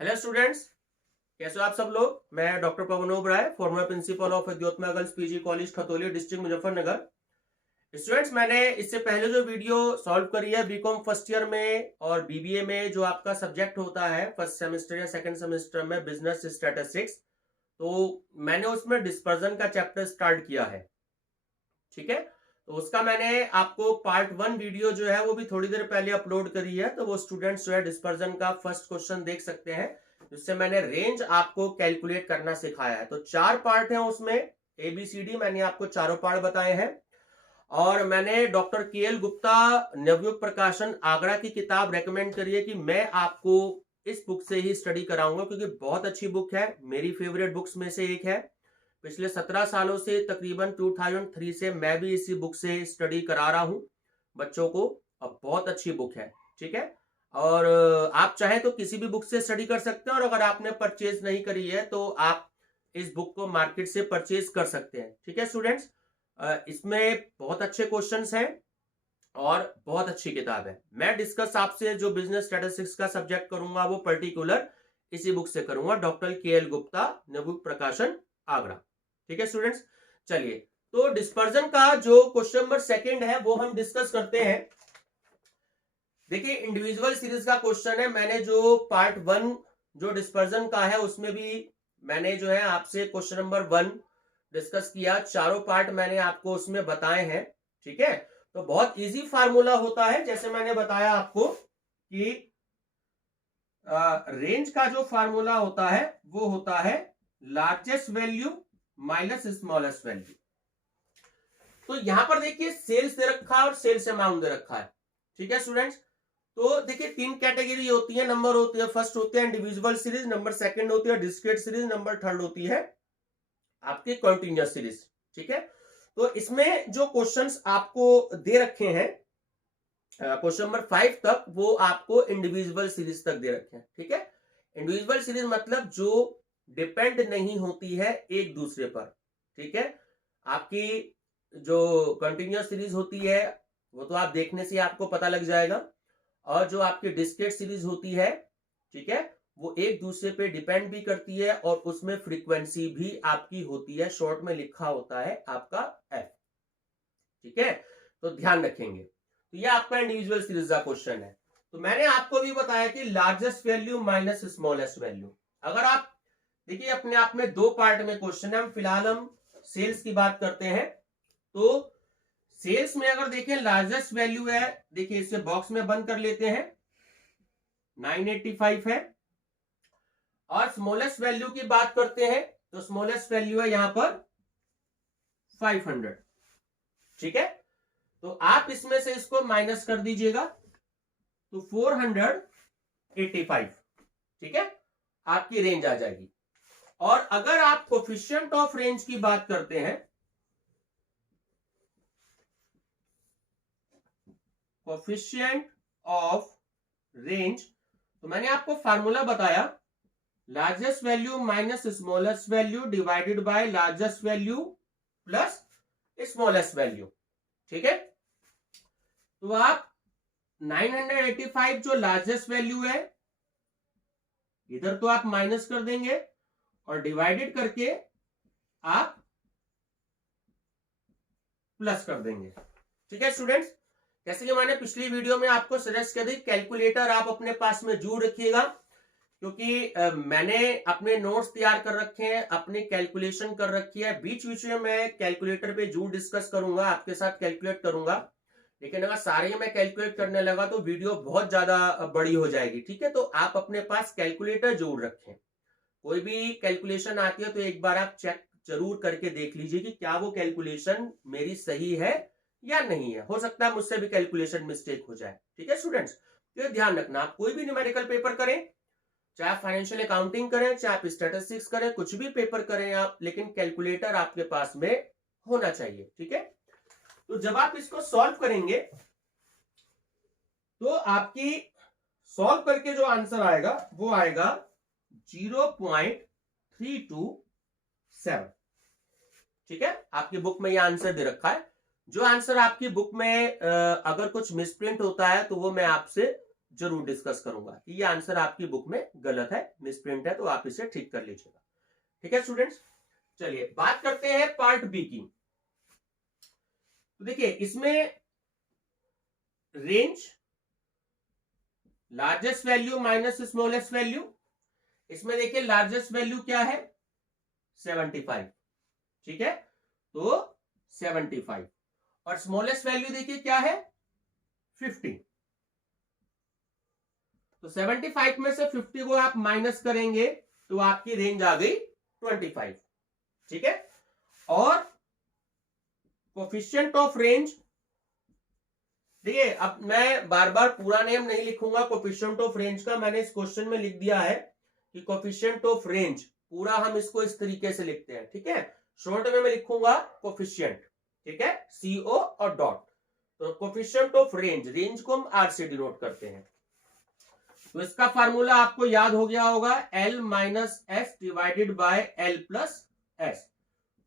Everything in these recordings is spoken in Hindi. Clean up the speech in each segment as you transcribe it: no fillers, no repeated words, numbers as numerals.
हेलो स्टूडेंट्स, कैसे हो आप सब लोग। मैं doctor Pawan Oberoi, former principal of Vidyottama girls PG college Khatauli, district Muzaffarnagar. Students, मैंने इससे पहले जो वीडियो सॉल्व करी है बीकॉम फर्स्ट ईयर में और बीबीए में, जो आपका सब्जेक्ट होता है फर्स्ट सेमेस्टर या सेकंड सेमेस्टर में, बिजनेस स्टैटिस्टिक्स, तो मैंने उसमें डिस्पर्जन का चैप्टर स्टार्ट किया है। ठीक है, तो उसका मैंने आपको पार्ट 1 वीडियो जो है वो भी थोड़ी देर पहले अपलोड करी है, तो वो स्टूडेंट्स जो है डिस्पर्जन का फर्स्ट क्वेश्चन देख सकते हैं, जिससे मैंने रेंज आपको कैलकुलेट करना सिखाया है। तो 4 पार्ट हैं उसमें, ABCD मैंने आपको चारों पार्ट बताए हैं। और मैंने डॉक्टर KL गुप्ता नवयुग प्रकाशन आगरा की किताब रेकमेंड करी है कि मैं आपको इस बुक से ही स्टडी कराऊंगा, क्योंकि बहुत अच्छी बुक है, मेरी फेवरेट बुक्स में से एक है। पिछले 17 सालों से, तकरीबन 2003 से मैं भी इसी बुक से स्टडी करा रहा हूं बच्चों को। अब बहुत अच्छी बुक है। ठीक है, और आप चाहें तो किसी भी बुक से स्टडी कर सकते हैं, और अगर आपने परचेज नहीं करी है तो आप इस बुक को मार्केट से परचेज कर सकते हैं। ठीक है स्टूडेंट्स, इसमें बहुत अच्छे क्वेश्चंस हैं और बहुत अच्छी किताब है। मैं डिस्कस आपसे जो बिजनेस स्टैटिस्टिक्स का सब्जेक्ट करूंगा वो पर्टिकुलर इसी बुक से करूंगा, डॉक्टर KL गुप्ता, नवयुग प्रकाशन, आगरा। ठीक है स्टूडेंट्स, चलिए तो डिस्पर्जन का जो क्वेश्चन नंबर सेकंड है वो हम डिस्कस करते हैं। देखिए, इंडिविजुअल सीरीज का क्वेश्चन है। मैंने जो पार्ट 1 जो डिस्पर्जन का है उसमें भी मैंने जो है आपसे क्वेश्चन नंबर 1 डिस्कस किया, चारों पार्ट मैंने आपको उसमें बताए हैं। ठीक है, तो बहुत इजी फार्मूला होता है, जैसे मैंने बताया आपको कि रेंज का जो फार्मूला होता है वो होता है largest value minus smallest value. तो यहां पर देखिए सेल्स दे रखा है और सेल्स अमाउंट दे रखा है। ठीक है स्टूडेंट्स, तो देखिए 3 कैटेगरी होती है, नंबर होती है। फर्स्ट होते हैं इंडिविजुअल सीरीज, नंबर सेकंड होती है डिस्क्रीट सीरीज, नंबर थर्ड होती है आपकी कंटीन्यूअस सीरीज। ठीक है, तो इसमें जो क्वेश्चंस आपको दे रखे हैं क्वेश्चन नंबर 5 तक, वो आपको इंडिविजुअल सीरीज तक दे रखे हैं। ठीक है, इंडिविजुअल सीरीज मतलब जो डिपेंड नहीं होती है एक दूसरे पर। ठीक है, आपकी जो कंटिन्यूअस सीरीज होती है वो तो आप देखने से आपको पता लग जाएगा, और जो आपकी डिस्क्रीट सीरीज होती है, ठीक है, वो एक दूसरे पे डिपेंड भी करती है और उसमें फ्रीक्वेंसी भी आपकी होती है, शॉर्ट में लिखा होता है आपका एफ। ठीक है, तो ध्यान रखेंगे। तो ये आपका इंडिविजुअल सीरीज का क्वेश्चन है। तो मैंने आपको भी बताया कि largest value minus smallest value. अगर आप देखिए, अपने आप में 2 पार्ट में क्वेश्चन है, फिलहाल हम सेल्स की बात करते हैं। तो सेल्स में अगर देखें लार्जेस्ट वैल्यू है, देखिए इसे बॉक्स में बंद कर लेते हैं, 985 है। और स्मॉलेस्ट वैल्यू की बात करते हैं तो स्मॉलेस्ट वैल्यू है यहां पर 500। ठीक है, तो आप इसमें से इसको माइनस कर दीजिएगा तो 485। ठीक है, आपकी रेंज आ जाएगी। और अगर आप कोफिशिएंट ऑफ रेंज की बात करते हैं, कोफिशिएंट ऑफ रेंज, तो मैंने आपको फार्मूला बताया, largest value minus smallest value divided by largest value plus smallest value. ठीक है, तो आप 985 जो लार्जेस्ट वैल्यू है, इधर तो आप माइनस कर देंगे और डिवाइडेड करके आप प्लस कर देंगे। ठीक है स्टूडेंट्स, जैसे कि मैंने पिछली वीडियो में आपको सजेस्ट कर दी, कैलकुलेटर आप अपने पास में जरूर रखिएगा, क्योंकि मैंने अपने नोट्स तैयार कर रखे हैं, अपनी कैलकुलेशन कर रखी है। बीच बीच में मैं कैलकुलेटर पे जरूर डिस्कस करूंगा, आपके साथ कैलकुलेट करूंगा, लेकिन अगर सारे मैं कैलकुलेट करने लगा तो वीडियो बहुत ज्यादा बड़ी हो जाएगी। ठीक है, तो आप अपने पास कैलकुलेटर जरूर रखें। कोई भी कैलकुलेशन आती है तो एक बार आप चेक जरूर करके देख लीजिए कि क्या वो कैलकुलेशन मेरी सही है या नहीं है। हो सकता है मुझसे भी कैलकुलेशन मिस्टेक हो जाए। ठीक है स्टूडेंट्स, तो ध्यान रखना, आप कोई भी न्यूमेरिकल पेपर करें, चाहे आप फाइनेंशियल अकाउंटिंग करें, चाहे आप स्टैटिस्टिक्स करें, कुछ भी पेपर करें आप, लेकिन कैलकुलेटर आपके पास में होना चाहिए। ठीक है, तो जब आप इसको सॉल्व करेंगे तो आपकी सॉल्व करके जो आंसर आएगा वो आएगा 0.327। ठीक है, आपकी बुक में ये आंसर दे रखा है। जो आंसर आपकी बुक में अगर कुछ मिसप्रिंट होता है तो वो मैं आपसे जरूर डिस्कस करूंगा कि ये आंसर आपकी बुक में गलत है, मिसप्रिंट है, तो आप इसे ठीक कर लीजिएगा। ठीक है स्टूडेंट्स, चलिए बात करते हैं पार्ट बी की। तो देखिए इसमें range, largest value minus smallest value. इसमें देखिए लार्जेस्ट वैल्यू क्या है 75, ठीक है, तो 75 और स्मॉलेस्ट वैल्यू देखिए क्या है 50। तो 75 में से 50 को आप माइनस करेंगे तो आपकी रेंज आ गई 25, ठीक है। और कोफिशिएंट ऑफ रेंज, देखिए अब मैं बार बार पूरा नेम नहीं लिखूंगा कोफिशिएंट ऑफ रेंज का, मैंने इस क्वेश्चन में लिख दिया है कि कोफिशिएंट ऑफ रेंज, पूरा हम इसको इस तरीके से लिखते हैं, ठीक है। शॉर्ट में मैं लिखूंगा कोफिशिएंट, ठीक है, CO और डॉट। तो कोफिशिएंट ऑफ रेंज, रेंज को हम R से डिनोट करते हैं। तो इसका फार्मूला आपको याद हो गया होगा, L minus S divided by L plus S.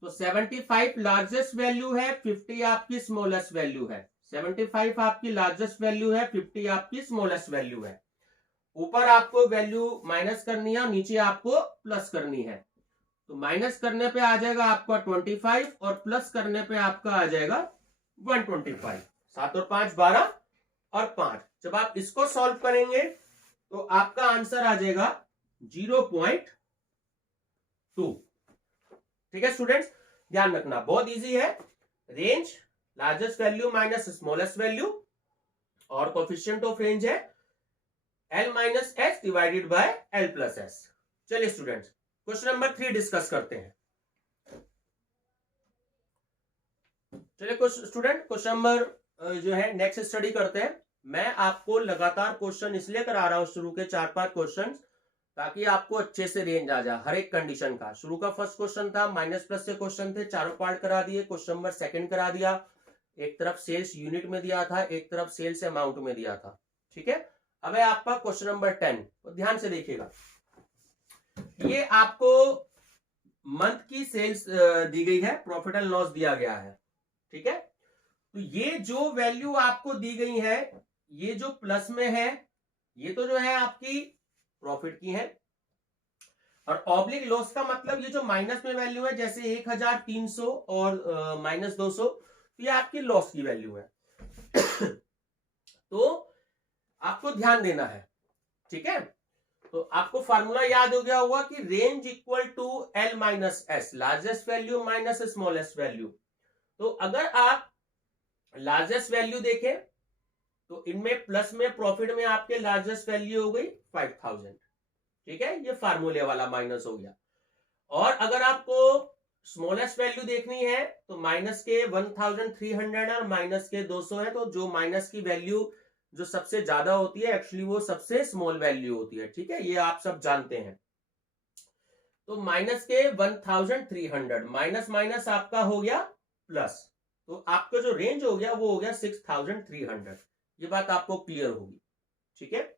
तो 75 लार्जेस्ट वैल्यू है, 50 आपकी स्मॉलेस्ट वैल्यू है। 75 आपकी लार्जेस्ट वैल्यू है, 50 आपकी स्मॉलेस्ट वैल्यू है। ऊपर आपको वैल्यू माइनस करनी है और नीचे आपको प्लस करनी है। तो माइनस करने पे आ जाएगा आपका 25 और प्लस करने पे आपका आ जाएगा 125। 7 और 5 12 और 5। जब आप इसको सॉल्व करेंगे तो आपका आंसर आ जाएगा 0.2। ठीक है स्टूडेंट्स, ध्यान रखना, बहुत इजी है। Range largest value minus smallest value और कोफिशिएंट ऑफ रेंज है L minus S divided by L plus S. चलिए स्टूडेंट्स क्वेश्चन नंबर 3 डिस्कस करते हैं। चलिए स्टूडेंट क्वेश्चन नंबर जो है नेक्स्ट स्टडी करते हैं। मैं आपको लगातार क्वेश्चन इसलिए करा रहा हूं, शुरू के 4-5 क्वेश्चन, ताकि आपको अच्छे से रेंज आ जाए हर एक कंडीशन का। शुरू का फर्स्ट क्वेश्चन था माइनस प्लस से क्वेश्चन थे, चारों पार्ट करा दिए। क्वेश्चन नंबर सेकंड करा दिया, एक तरफ सेल्स यूनिट में दिया था, एक तरफ सेल्स अमाउंट में दिया था, ठीक है। अब है आपका क्वेश्चन नंबर 10, तो ध्यान से देखिएगा। ये आपको मंथ की सेल्स दी गई है, प्रॉफिट एंड लॉस दिया गया है, ठीक है। तो ये जो वैल्यू आपको दी गई है, ये जो प्लस में है, ये तो जो है आपकी प्रॉफिट की है, और ऑब्लिक लॉस का मतलब ये जो माइनस में वैल्यू है, जैसे 1300 और माइनस 200, तो ये आपकी लॉस की वैल्यू है। तो आपको ध्यान देना है, ठीक है। तो आपको फार्मूला याद हो गया होगा कि range equal to L minus S, largest value minus smallest value. तो अगर आप लार्जेस्ट वैल्यू देखें तो इनमें प्लस में प्रॉफिट में आपके लार्जेस्ट वैल्यू हो गई 5000, ठीक है, ये फार्मूले वाला माइनस हो गया। और अगर आपको स्मॉलेस्ट वैल्यू देखनी है तो माइनस के 1300 और माइनस के 200 है, तो जो माइनस की वैल्यू जो सबसे ज्यादा होती है एक्चुअली वो सबसे स्मॉल वैल्यू होती है, ठीक है, ये आप सब जानते हैं। तो माइनस के 1300 माइनस माइनस आपका हो गया प्लस, तो आपका जो रेंज हो गया वो हो गया 6300। ये बात आपको क्लियर होगी, ठीक है।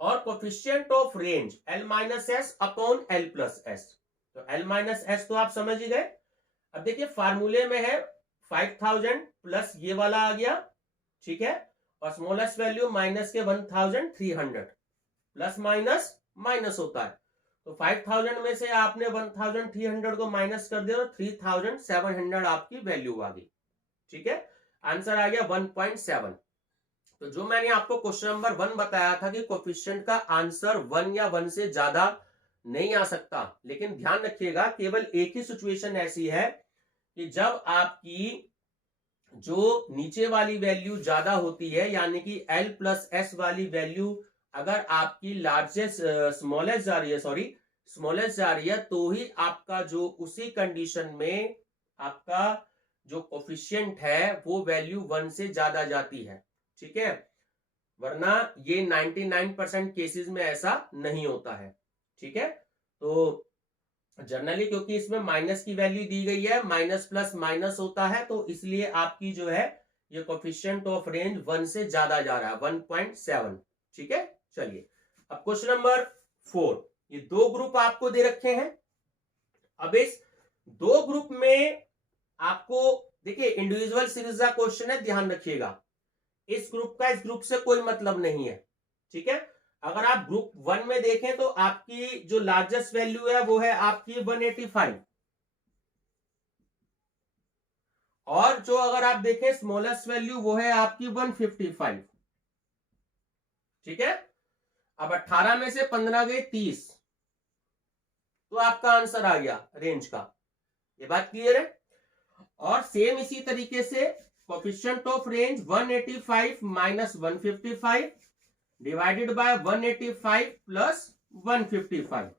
और coefficient of range L minus S upon L plus S, तो L माइनस एस तो आप समझ ही गए। अब देखिए फार्मूले में है 5000 प्लस ये वाला आ गया, ठीक है, और स्मॉलेस्ट वैल्यू माइनस के 1300, प्लस माइनस माइनस होता है। तो 5000 में से आपने 1300 को माइनस कर दिया, 3700 आपकी वैल्यू आ गई, ठीक है, आंसर आ गया 1.7। तो जो मैंने आपको क्वेश्चन नंबर 1 बताया था कि कोफिशिएंट का आंसर 1 या 1 से ज्यादा नहीं आ सकता, लेकिन ध्यान रखिएगा केवल एक ही सिचुएशन ऐसी है कि जब आपकी जो नीचे वाली वैल्यू ज्यादा होती है, यानी कि L प्लस एस वाली वैल्यू अगर आपकी लार्जेस्ट स्मॉलेस्ट जा रही है, स्मॉलेस्ट जा रही है, तो ही आपका जो उसी कंडीशन में आपका जो कोफिशिएंट है वो वैल्यू 1 से ज्यादा जाती है, ठीक है, वरना ये 99% केसेस में ऐसा नहीं होता है, ठीक है। तो जनरली क्योंकि इसमें माइनस की वैल्यू दी गई है, माइनस प्लस माइनस होता है, तो इसलिए आपकी जो है ये कोफिशिएंट ऑफ रेंज 1 से ज्यादा जा रहा है, 1.7, ठीक है। चलिए अब क्वेश्चन नंबर 4, ये दो ग्रुप आपको दे रखे हैं। अब इस दो ग्रुप में आपको देखिए इंडिविजुअल सीरीज का क्वेश्चन है, ध्यान रखिएगा। इस ग्रुप का इस ग्रुप से कोई मतलब नहीं है, ठीक है। अगर आप ग्रुप 1 में देखें तो आपकी जो लार्जेस्ट वैल्यू है वो है आपकी 185, और जो अगर आप देखें स्मॉलेस्ट वैल्यू वो है आपकी 155, ठीक है। अब 18 में से 15 गए 30, तो आपका आंसर आ गया रेंज का। ये बात क्लियर है। और सेम इसी तरीके से coefficient of range 185 minus 155 divided by 185 plus 155,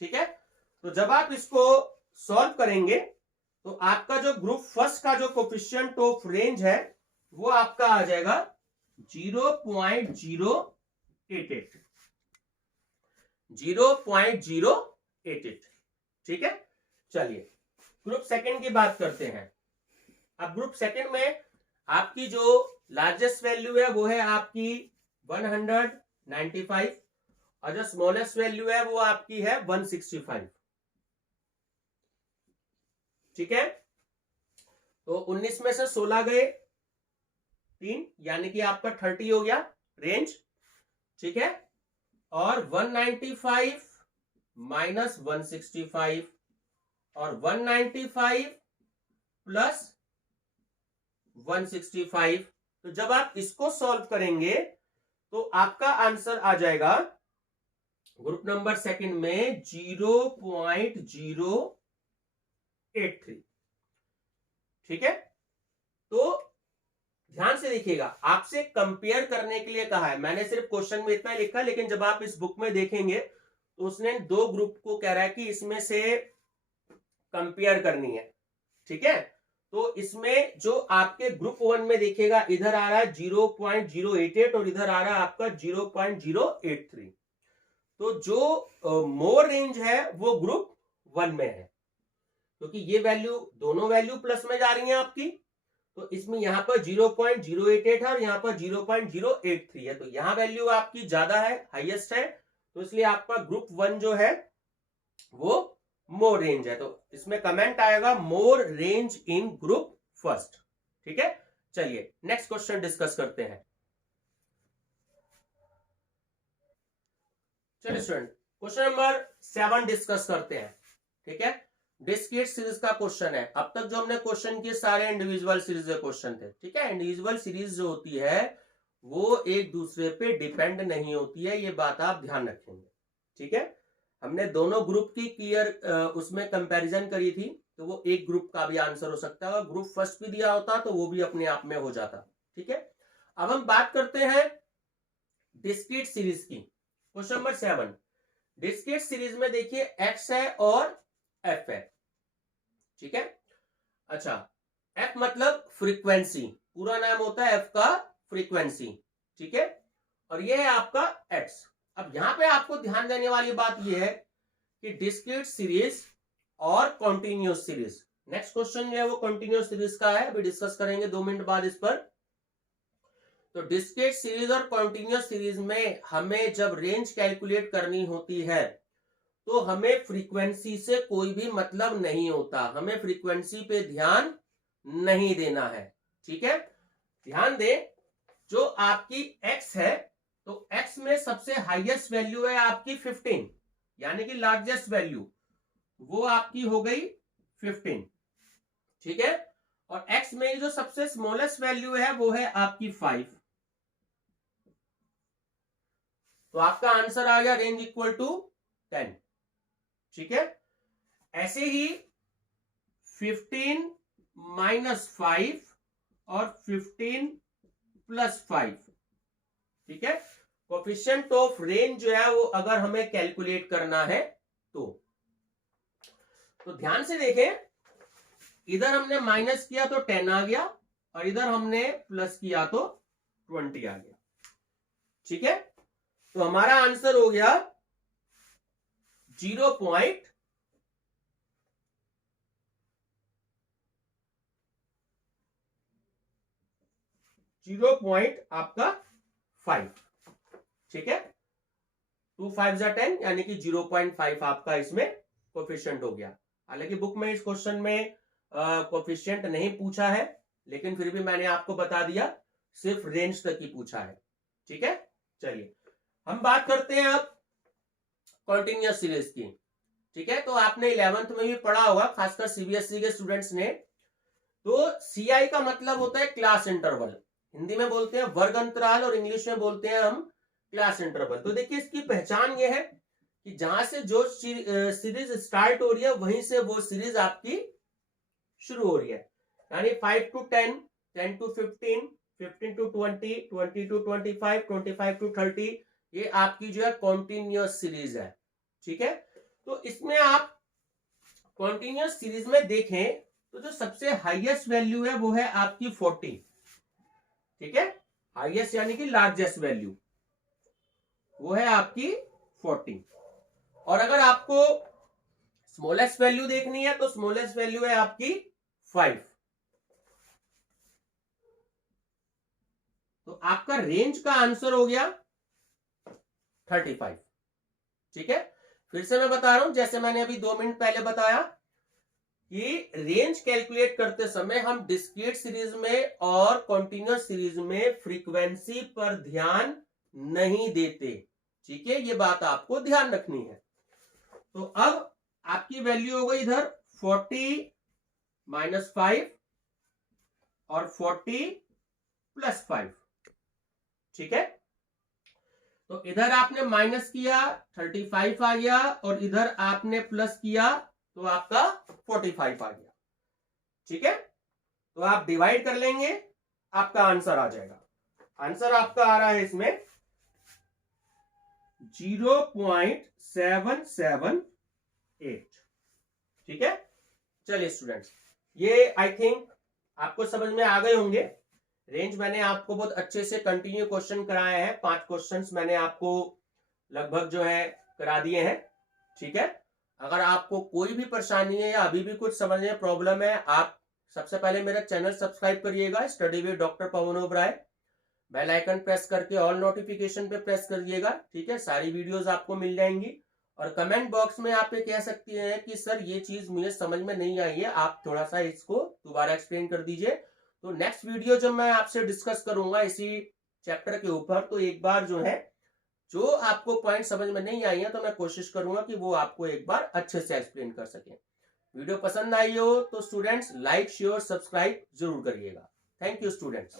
ठीक है। तो जब आप इसको सॉल्व करेंगे तो आपका जो ग्रुप फर्स्ट का जो कोफिशिएंट ऑफ रेंज है वो आपका आ जाएगा 0.088, 0.088, ठीक है। चलिए ग्रुप सेकंड की बात करते हैं। अब ग्रुप सेकंड में आपकी जो लार्जेस्ट वैल्यू है वो है आपकी 195, और जो स्मॉलेस्ट वैल्यू है वो आपकी है 165, ठीक है। तो 19 में से 16 गए 3, यानी कि आपका 30 हो गया रेंज, ठीक है। और 195 माइनस 165 और 195 प्लस 165, तो जब आप इसको सॉल्व करेंगे तो आपका आंसर आ जाएगा ग्रुप नंबर सेकंड में 0.083, ठीक है। तो ध्यान से देखिएगा, आपसे कंपेयर करने के लिए कहा है, मैंने सिर्फ क्वेश्चन में इतना लिखा, लेकिन जब आप इस बुक में देखेंगे तो उसने दो ग्रुप को कह रहा है कि इसमें से कंपेयर करनी है, ठीक है। तो इसमें जो आपके ग्रुप 1 में देखिएगा इधर आ रहा है 0.088 और इधर आ रहा है आपका 0.083, तो जो मोर रेंज है वो ग्रुप 1 में है, क्योंकि ये वैल्यू दोनों वैल्यू प्लस में जा रही हैं आपकी। तो इसमें यहां पर 0.088 है और यहां पर 0.083 है, तो यहां वैल्यू आपकी ज्यादा है, हाईएस्ट है, तो इसलिए आपका ग्रुप 1 जो है वो मोर रेंज है। तो इसमें कमेंट आएगा मोर रेंज इन ग्रुप फर्स्ट, ठीक है। चलिए नेक्स्ट क्वेश्चन डिस्कस करते हैं। चलिए स्टूडेंट क्वेश्चन नंबर 7 डिस्कस करते हैं, ठीक है। डिस्क्रीट सीरीज का क्वेश्चन है। अब तक जो हमने क्वेश्चन किए सारे इंडिविजुअल सीरीज के क्वेश्चन थे, ठीक है। इंडिविजुअल सीरीज जो होती है वो एक दूसरे पे डिपेंड नहीं होती है, ये बात आप ध्यान रखेंगे, ठीक है। हमने दोनों ग्रुप की क्लियर उसमें कंपैरिजन करी थी, तो वो एक ग्रुप का भी आंसर हो सकता है, और ग्रुप फर्स्ट भी दिया होता तो वो भी अपने आप में हो जाता, ठीक है। अब हम बात करते हैं डिस्क्रीट सीरीज की। क्वेश्चन नंबर 7, डिस्क्रीट सीरीज में देखिए एक्स है और एफ है, ठीक है। अच्छा, एफ मतलब फ्रीक्वेंसी, पूरा नाम होता है एफ का फ्रीक्वेंसी, ठीक है। और ये है आपका एक्स। अब यहां पे आपको ध्यान देने वाली बात यह है कि डिस्क्रीट सीरीज और कॉन्टिन्यूस सीरीज, नेक्स्ट क्वेश्चन जो है वो कॉन्टिन्यूस सीरीज का है, अभी डिस्कस करेंगे 2 मिनट बाद इस पर। तो डिस्क्रीट सीरीज और कॉन्टिन्यूस सीरीज में हमें जब रेंज कैलकुलेट करनी होती है तो हमें फ्रीक्वेंसी से कोई भी मतलब नहीं होता, हमें फ्रीक्वेंसी पे ध्यान नहीं देना है, ठीक है। ध्यान दें, जो आपकी x है तो x में सबसे हाईएस्ट वैल्यू है आपकी 15, यानी कि लार्जेस्ट वैल्यू वो आपकी हो गई 15, ठीक है। और x में जो सबसे स्मॉलेस्ट वैल्यू है वो है आपकी 5, तो आपका आंसर आ गया रेंज इक्वल टू 10, ठीक है। ऐसे ही 15 माइनस 5 और 15 प्लस 5, ठीक है। कोफिशिएंट ऑफ रेंज जो है वो अगर हमें कैलकुलेट करना है तो ध्यान से देखें, इधर हमने माइनस किया तो 10 आ गया और इधर हमने प्लस किया तो 20 आ गया, ठीक है। तो हमारा आंसर हो गया 0.0 आपका 5, ठीक है। 2 5 10 यानी कि 0.5 आपका इसमें कोफिशिएंट हो गया। हालांकि बुक में इस क्वेश्चन में कोफिशिएंट नहीं पूछा है, लेकिन फिर भी मैंने आपको बता दिया। सिर्फ रेंज तक ही पूछा है। ठीक है, चलिए हम बात करते हैं अब कॉन्टिन्यूअस सीरीज की। ठीक है, तो आपने 11th में भी पढ़ा होगा, खासकर सीबीएसई के स्टूडेंट्स ने। तो सीआई का मतलब होता है क्लास इंटरवल, हिंदी में बोलते हैं वर्ग अंतराल और इंग्लिश में बोलते हैं हम क्लास इंटरवल। तो देखिए इसकी पहचान ये है कि जहां से जो सीरीज स्टार्ट हो रही है वहीं से वो सीरीज आपकी शुरू हो रही है। यानी 5 to 10, 10 to 15, 15 to 20, 20 to 25, 25 to 30, ये आपकी जो है कॉन्टिन्यूअस सीरीज है। ठीक है, तो इसमें आप कॉन्टिन्यूअस सीरीज में देखें तो जो सबसे हाईएस्ट वैल्यू है वो है आपकी 40। ठीक है, हाईएस्ट यानी कि लार्जेस्ट वैल्यू वो है आपकी 40। और अगर आपको स्मॉलेस्ट वैल्यू देखनी है तो स्मॉलेस्ट वैल्यू है आपकी 5। तो आपका रेंज का आंसर हो गया 35। ठीक है, फिर से मैं बता रहा हूं, जैसे मैंने अभी 2 मिनट पहले बताया कि रेंज कैलकुलेट करते समय हम डिस्क्रीट सीरीज में और कॉन्टिन्यूअस सीरीज में फ्रीक्वेंसी पर ध्यान नहीं देते। ठीक है, ये बात आपको ध्यान रखनी है। तो अब आपकी वैल्यू हो गई इधर 40 - 5 और 40 + 5। ठीक है, तो इधर आपने माइनस किया 35 आ गया और इधर आपने प्लस किया तो आपका 45 आ गया। ठीक है, तो आप डिवाइड कर लेंगे, आपका आंसर आ जाएगा। आंसर आपका आ रहा है इसमें 0.778। ठीक है, चलिए स्टूडेंट्स, ये आई थिंक आपको समझ में आ गए होंगे। रेंज मैंने आपको बहुत अच्छे से कंटिन्यू क्वेश्चन कराए हैं, 5 क्वेश्चंस मैंने आपको लगभग जो है करा दिए हैं। ठीक है, अगर आपको कोई भी परेशानी है या अभी भी कुछ समझने में प्रॉब्लम है, आप सबसे पहले मेरा चैनल सब्सक्राइब करिएगा, study with doctor Pawan Oberoi. Bell icon press करके ऑल नोटिफिकेशन पे प्रेस करिएगा। ठीक है, सारी वीडियोस आपको मिल जाएंगी। और कमेंट बॉक्स में आप ये कह सकती हैं कि सर ये चीज मुझे समझ में नहीं आई है, आप थोड़ा सा इसको दोबारा एक्सप्लेन कर दीजिए। तो नेक्स्ट वीडियो जब मैं आपसे डिस्कस करूंगा इसी चैप्टर के ऊपर, तो एक बार जो है जो आपको पॉइंट समझ में नहीं आई है तो मैं कोशिश करूंगा कि वो आपको एक बार अच्छे से एक्सप्लेन कर सके। वीडियो पसंद आई हो तो स्टूडेंट्स लाइक शेयर सब्सक्राइब जरूर करिएगा। Thank you students.